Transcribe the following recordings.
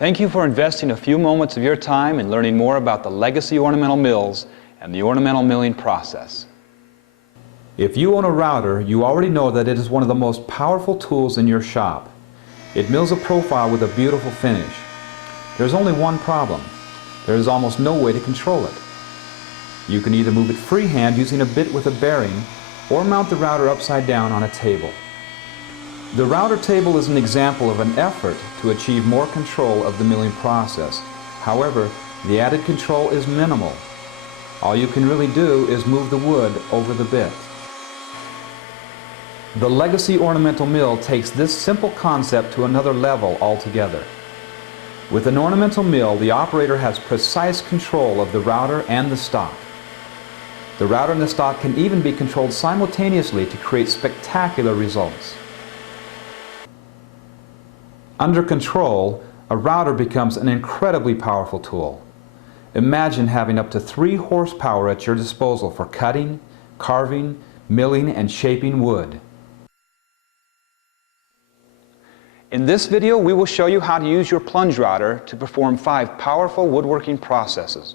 Thank you for investing a few moments of your time in learning more about the legacy ornamental mills and the ornamental milling process. If you own a router, you already know that it is one of the most powerful tools in your shop. It mills a profile with a beautiful finish. There's only one problem. There is almost no way to control it. You can either move it freehand using a bit with a bearing, or mount the router upside down on a table. The router table is an example of an effort to achieve more control of the milling process. However, the added control is minimal. All you can really do is move the wood over the bit. The legacy ornamental mill takes this simple concept to another level altogether. With an ornamental mill, the operator has precise control of the router and the stock. The router and the stock can even be controlled simultaneously to create spectacular results. Under control, a router becomes an incredibly powerful tool. Imagine having up to 3 horsepower at your disposal for cutting, carving, milling, and shaping wood. In this video, we will show you how to use your plunge router to perform 5 powerful woodworking processes.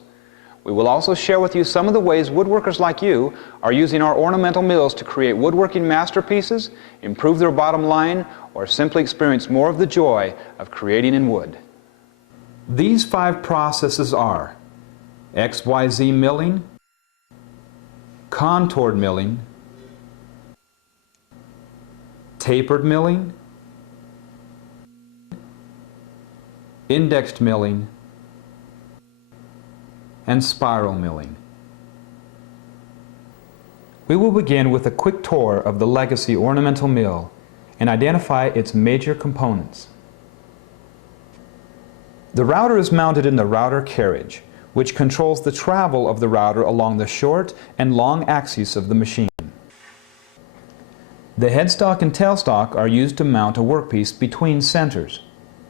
We will also share with you some of the ways woodworkers like you are using our ornamental mills to create woodworking masterpieces, improve their bottom line, or simply experience more of the joy of creating in wood. These 5 processes are XYZ milling, contoured milling, tapered milling, indexed milling, and spiral milling. We will begin with a quick tour of the legacy ornamental mill and identify its major components. The router is mounted in the router carriage, which controls the travel of the router along the short and long axes of the machine. The headstock and tailstock are used to mount a workpiece between centers.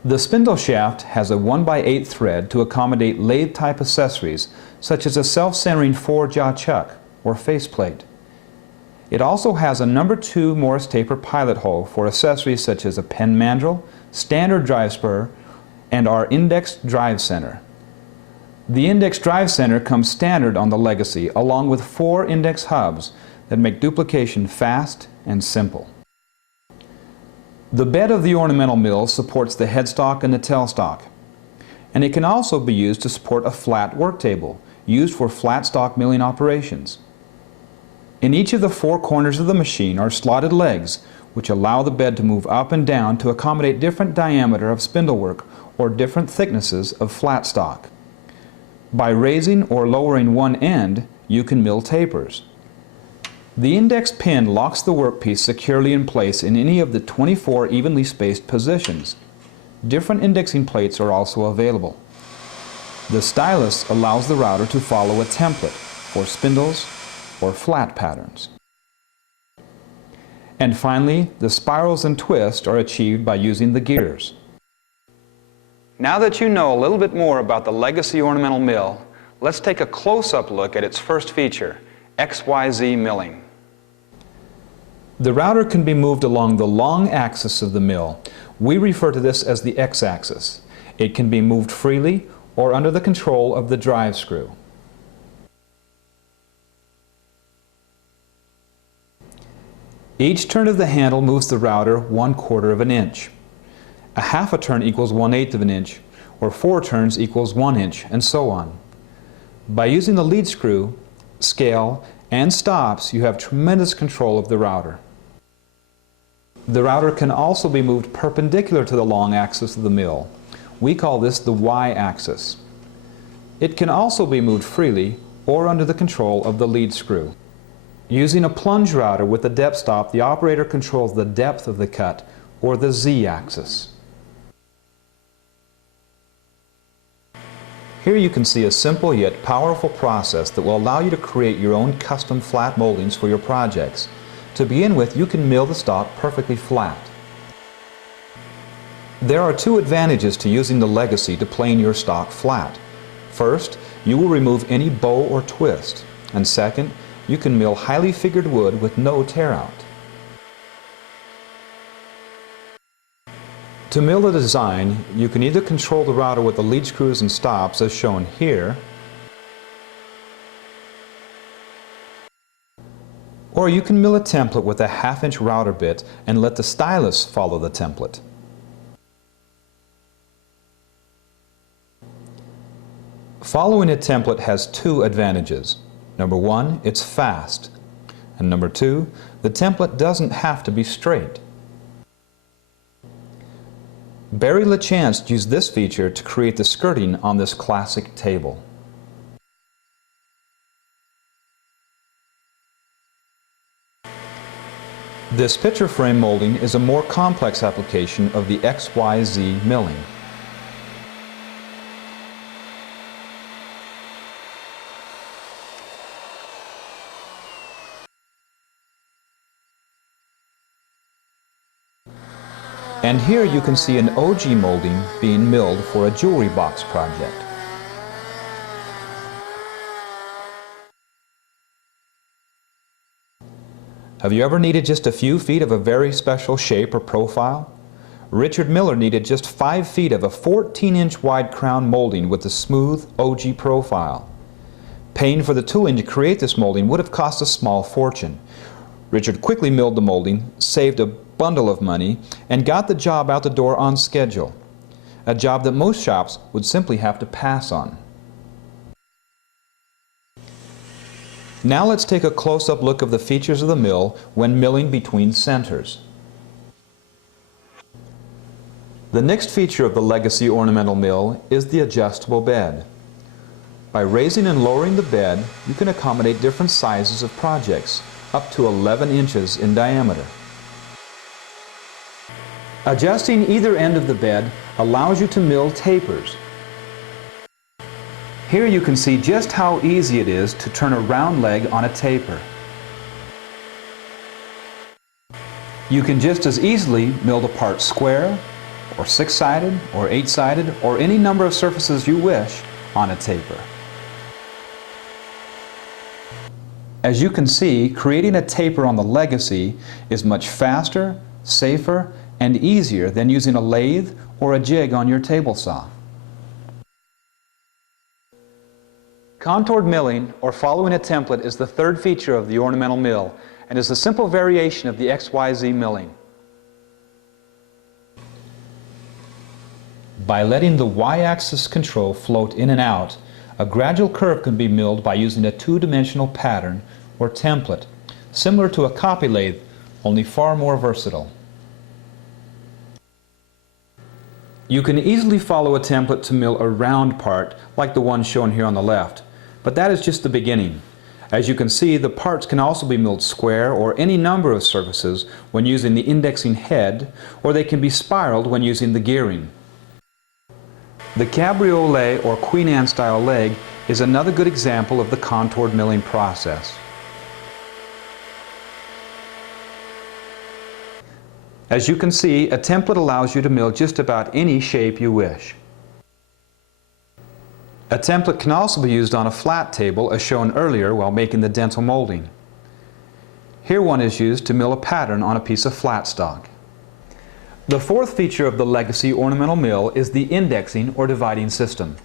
The spindle shaft has a 1x8 thread to accommodate lathe-type accessories such as a self-centering 4-jaw chuck or faceplate. It also has a No. 2 Morse taper pilot hole for accessories such as a pen mandrel, standard drive spur, and our indexed drive center. The indexed drive center comes standard on the Legacy along with 4 index hubs that make duplication fast and simple. The bed of the ornamental mill supports the headstock and the tailstock, and it can also be used to support a flat work table, used for flat stock milling operations. In each of the 4 corners of the machine are slotted legs, which allow the bed to move up and down to accommodate different diameter of spindle work or different thicknesses of flat stock. By raising or lowering one end, you can mill tapers. The index pin locks the workpiece securely in place in any of the 24 evenly spaced positions. Different indexing plates are also available. The stylus allows the router to follow a template for spindles or flat patterns. And finally, the spirals and twists are achieved by using the gears. Now that you know a little bit more about the legacy ornamental mill, let's take a close-up look at its first feature, XYZ milling. The router can be moved along the long axis of the mill. We refer to this as the X-axis. It can be moved freely or under the control of the drive screw. Each turn of the handle moves the router 1/4 of an inch. A half a turn equals 1/8 of an inch, or 4 turns equals 1 inch, and so on. By using the lead screw, scale, and stops, you have tremendous control of the router. The router can also be moved perpendicular to the long axis of the mill. We call this the Y-axis. It can also be moved freely or under the control of the lead screw. Using a plunge router with the depth stop, the operator controls the depth of the cut, or the Z-axis. Here you can see a simple yet powerful process that will allow you to create your own custom flat moldings for your projects. To begin with, you can mill the stock perfectly flat. There are 2 advantages to using the Legacy to plane your stock flat. First, you will remove any bow or twist, and second, you can mill highly figured wood with no tear out. To mill the design, you can either control the router with the lead screws and stops as shown here, or you can mill a template with a 1/2-inch router bit and let the stylus follow the template. Following a template has two advantages. Number one, it's fast. And number two, the template doesn't have to be straight. Barry LaChance used this feature to create the skirting on this classic table. This picture frame molding is a more complex application of the XYZ milling. And here you can see an OG molding being milled for a jewelry box project. Have you ever needed just a few feet of a very special shape or profile? Richard Miller needed just 5 feet of a 14-inch wide crown molding with a smooth OG profile. Paying for the tooling to create this molding would have cost a small fortune. Richard quickly milled the molding, saved a bundle of money, and got the job out the door on schedule. A job that most shops would simply have to pass on. Now let's take a close-up look of the features of the mill when milling between centers. The next feature of the Legacy ornamental mill is the adjustable bed. By raising and lowering the bed, you can accommodate different sizes of projects, up to 11 inches in diameter. Adjusting either end of the bed allows you to mill tapers. Here you can see just how easy it is to turn a round leg on a taper. You can just as easily mill the part square, or 6-sided, or 8-sided, or any number of surfaces you wish on a taper. As you can see, creating a taper on the Legacy is much faster, safer, and easier than using a lathe or a jig on your table saw. Contoured milling, or following a template, is the third feature of the ornamental mill and is a simple variation of the XYZ milling. By letting the Y-axis control float in and out, a gradual curve can be milled by using a two-dimensional pattern or template, similar to a copy lathe, only far more versatile. You can easily follow a template to mill a round part like the one shown here on the left, but that is just the beginning. As you can see, the parts can also be milled square or any number of surfaces when using the indexing head, or they can be spiraled when using the gearing. The cabriolet or Queen Anne style leg is another good example of the contoured milling process. As you can see, a template allows you to mill just about any shape you wish. A template can also be used on a flat table as shown earlier while making the dental molding. Here one is used to mill a pattern on a piece of flat stock. The fourth feature of the Legacy ornamental mill is the indexing or dividing system.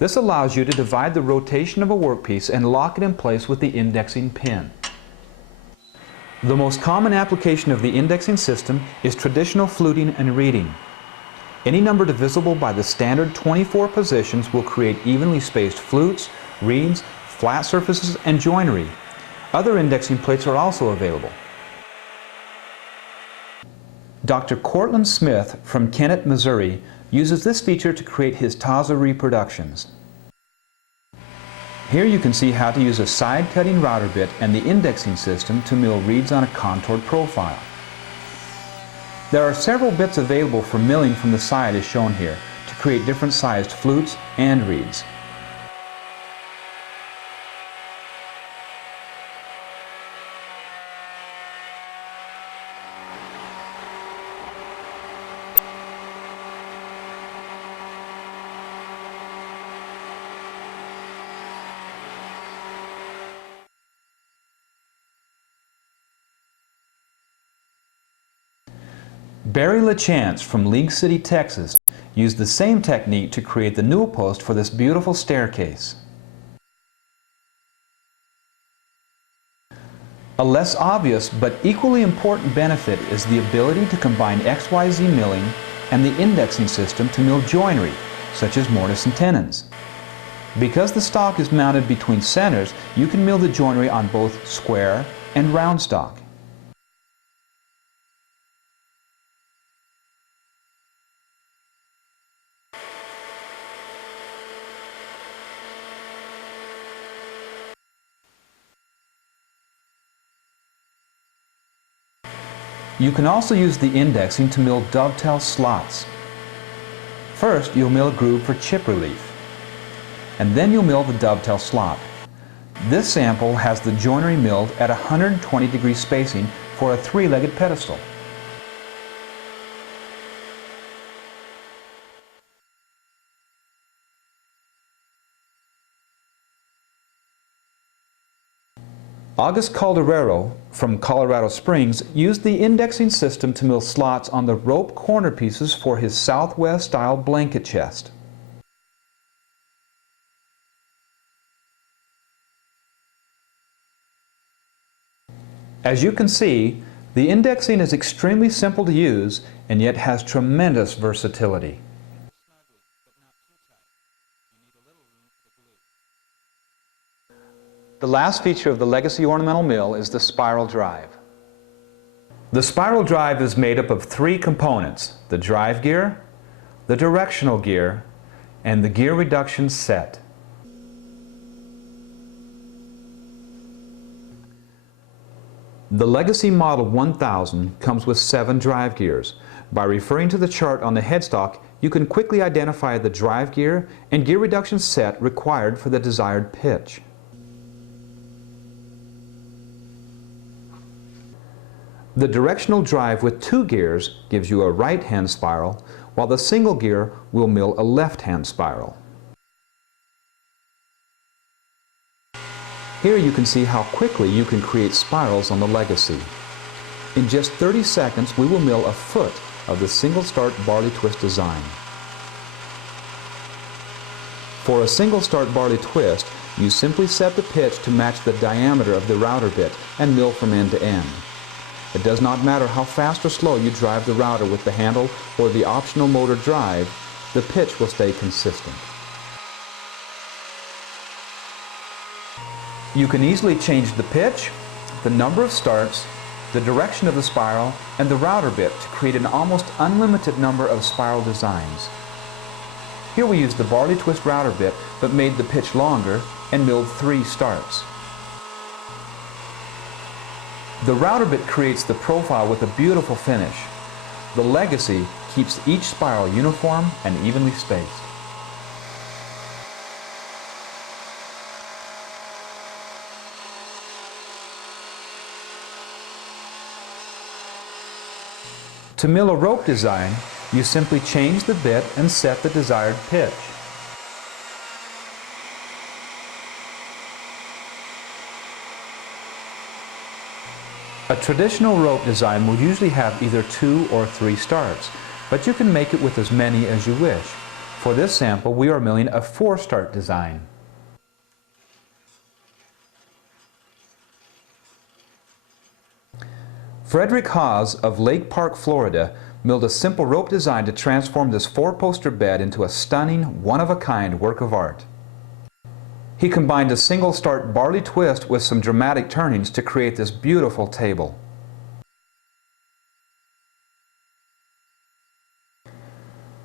This allows you to divide the rotation of a workpiece and lock it in place with the indexing pin. The most common application of the indexing system is traditional fluting and reeding. Any number divisible by the standard 24 positions will create evenly spaced flutes, reeds, flat surfaces, and joinery. Other indexing plates are also available. Dr. Cortland Smith from Kennett, Missouri uses this feature to create his Taza reproductions. Here you can see how to use a side-cutting router bit and the indexing system to mill reeds on a contoured profile. There are several bits available for milling from the side as shown here to create different sized flutes and reeds. Barry LaChance from League City, Texas, used the same technique to create the newel post for this beautiful staircase. A less obvious but equally important benefit is the ability to combine XYZ milling and the indexing system to mill joinery, such as mortise and tenons. Because the stock is mounted between centers, you can mill the joinery on both square and round stock. You can also use the indexing to mill dovetail slots. First, you'll mill a groove for chip relief, and then you'll mill the dovetail slot. This sample has the joinery milled at 120-degree spacing for a three-legged pedestal. August Calderero from Colorado Springs used the indexing system to mill slots on the rope corner pieces for his Southwest-style blanket chest. As you can see, the indexing is extremely simple to use and yet has tremendous versatility. The last feature of the Legacy Ornamental Mill is the spiral drive. The spiral drive is made up of three components: the drive gear, the directional gear, and the gear reduction set. The Legacy Model 1000 comes with 7 drive gears. By referring to the chart on the headstock, you can quickly identify the drive gear and gear reduction set required for the desired pitch. The directional drive with 2 gears gives you a right-hand spiral, while the single gear will mill a left-hand spiral. Here you can see how quickly you can create spirals on the Legacy. In just 30 seconds, we will mill a foot of the single start barley twist design. For a single start barley twist, you simply set the pitch to match the diameter of the router bit and mill from end to end. It does not matter how fast or slow you drive the router with the handle or the optional motor drive, the pitch will stay consistent. You can easily change the pitch, the number of starts, the direction of the spiral, and the router bit to create an almost unlimited number of spiral designs. Here we used the barley twist router bit but made the pitch longer and milled 3 starts. The router bit creates the profile with a beautiful finish. The Legacy keeps each spiral uniform and evenly spaced. To mill a rope design, you simply change the bit and set the desired pitch. A traditional rope design will usually have either 2 or 3 starts, but you can make it with as many as you wish. For this sample, we are milling a 4-start design. Frederick Haas of Lake Park, Florida, milled a simple rope design to transform this 4-poster bed into a stunning, one-of-a-kind work of art. He combined a single start barley twist with some dramatic turnings to create this beautiful table.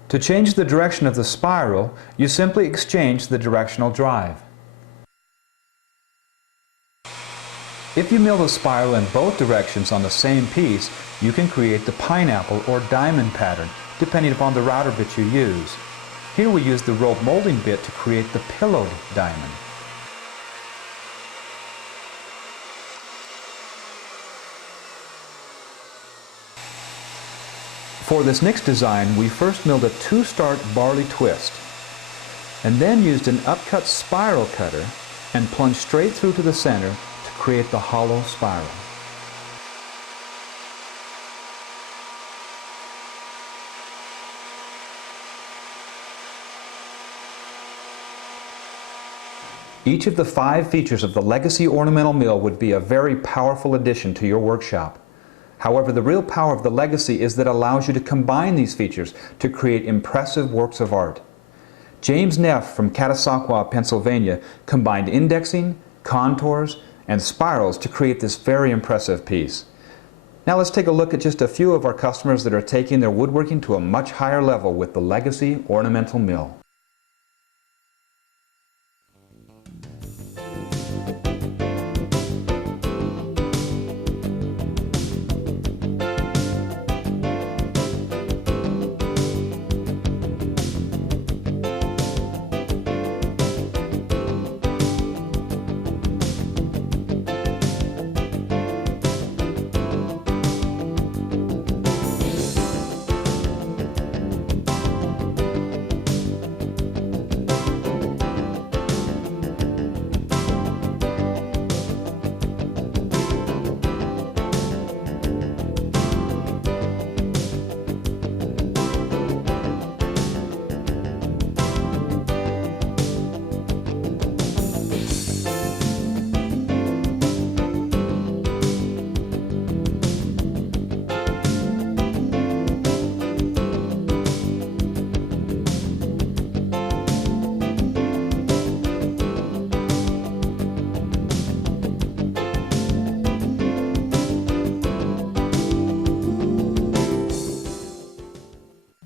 To change the direction of the spiral, you simply exchange the directional drive. If you mill the spiral in both directions on the same piece, you can create the pineapple or diamond pattern, depending upon the router bit you use. Here we use the rope molding bit to create the pillowed diamond. For this next design, we first milled a 2-start barley twist, and then used an upcut spiral cutter and plunged straight through to the center to create the hollow spiral. Each of the 5 features of the Legacy ornamental mill would be a very powerful addition to your workshop. However, the real power of the Legacy is that it allows you to combine these features to create impressive works of art. James Neff from Catasauqua, Pennsylvania, combined indexing, contours, and spirals to create this very impressive piece. Now let's take a look at just a few of our customers that are taking their woodworking to a much higher level with the Legacy ornamental mill.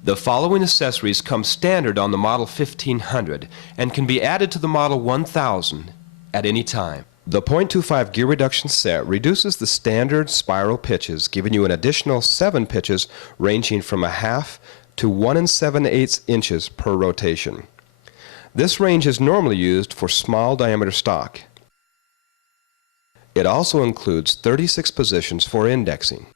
The following accessories come standard on the Model 1500 and can be added to the Model 1000 at any time. The .25 gear reduction set reduces the standard spiral pitches, giving you an additional 7 pitches ranging from 1/2 to 1 7/8 inches per rotation. This range is normally used for small diameter stock. It also includes 36 positions for indexing.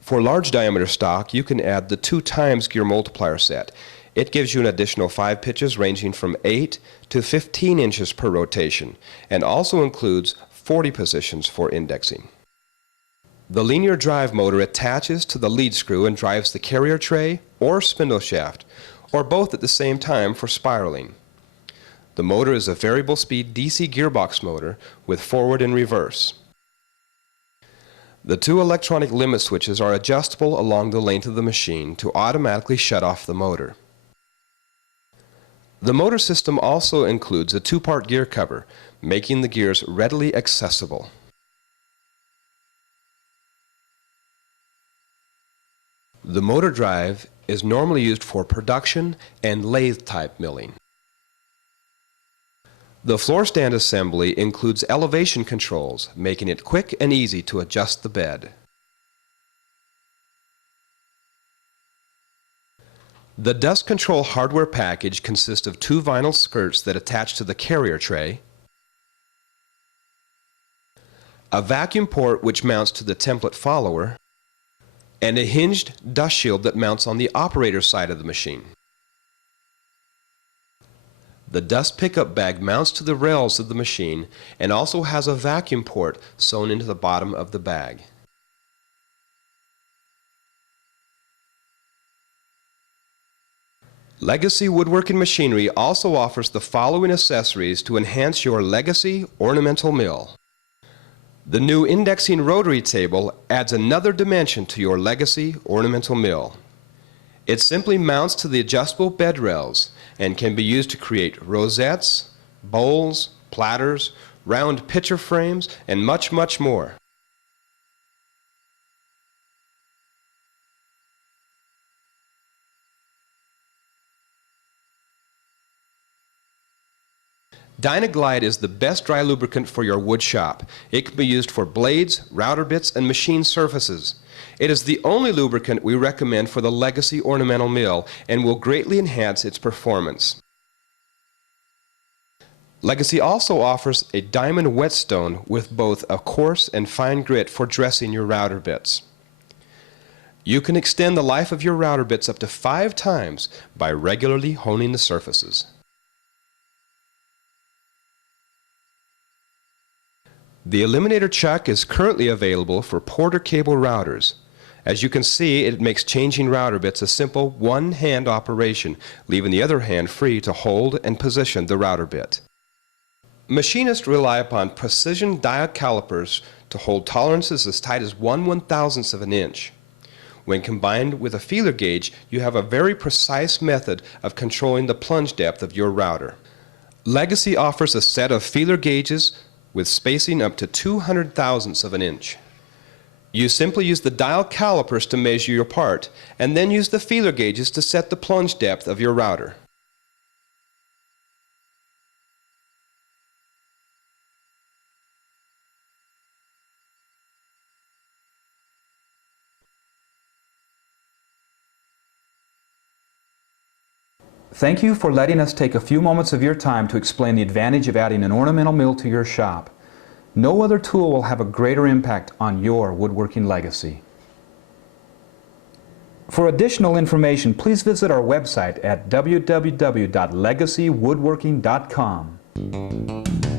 For large diameter stock, you can add the 2x gear multiplier set. It gives you an additional 5 pitches ranging from 8 to 15 inches per rotation, and also includes 40 positions for indexing. The linear drive motor attaches to the lead screw and drives the carrier tray or spindle shaft, or both at the same time for spiraling. The motor is a variable speed DC gearbox motor with forward and reverse. The 2 electronic limit switches are adjustable along the length of the machine to automatically shut off the motor. The motor system also includes a 2-part gear cover, making the gears readily accessible. The motor drive is normally used for production and lathe-type milling. The floor stand assembly includes elevation controls, making it quick and easy to adjust the bed. The dust control hardware package consists of 2 vinyl skirts that attach to the carrier tray, a vacuum port which mounts to the template follower, and a hinged dust shield that mounts on the operator side of the machine. The dust pickup bag mounts to the rails of the machine and also has a vacuum port sewn into the bottom of the bag. Legacy Woodworking Machinery also offers the following accessories to enhance your Legacy ornamental mill. The new indexing rotary table adds another dimension to your Legacy ornamental mill. It simply mounts to the adjustable bed rails and can be used to create rosettes, bowls, platters, round picture frames, and much, much more. Dynaglide is the best dry lubricant for your wood shop. It can be used for blades, router bits, and machine surfaces. It is the only lubricant we recommend for the Legacy ornamental mill and will greatly enhance its performance. Legacy also offers a diamond whetstone with both a coarse and fine grit for dressing your router bits. You can extend the life of your router bits up to 5 times by regularly honing the surfaces. The Eliminator chuck is currently available for Porter cable routers. As you can see, it makes changing router bits a simple one-hand operation, leaving the other hand free to hold and position the router bit. Machinists rely upon precision dial calipers to hold tolerances as tight as 1/1000th of an inch. When combined with a feeler gauge, you have a very precise method of controlling the plunge depth of your router. Legacy offers a set of feeler gauges with spacing up to 200,000ths of an inch. You simply use the dial calipers to measure your part, and then use the feeler gauges to set the plunge depth of your router. Thank you for letting us take a few moments of your time to explain the advantage of adding an ornamental mill to your shop. No other tool will have a greater impact on your woodworking legacy. For additional information, please visit our website at www.legacywoodworking.com.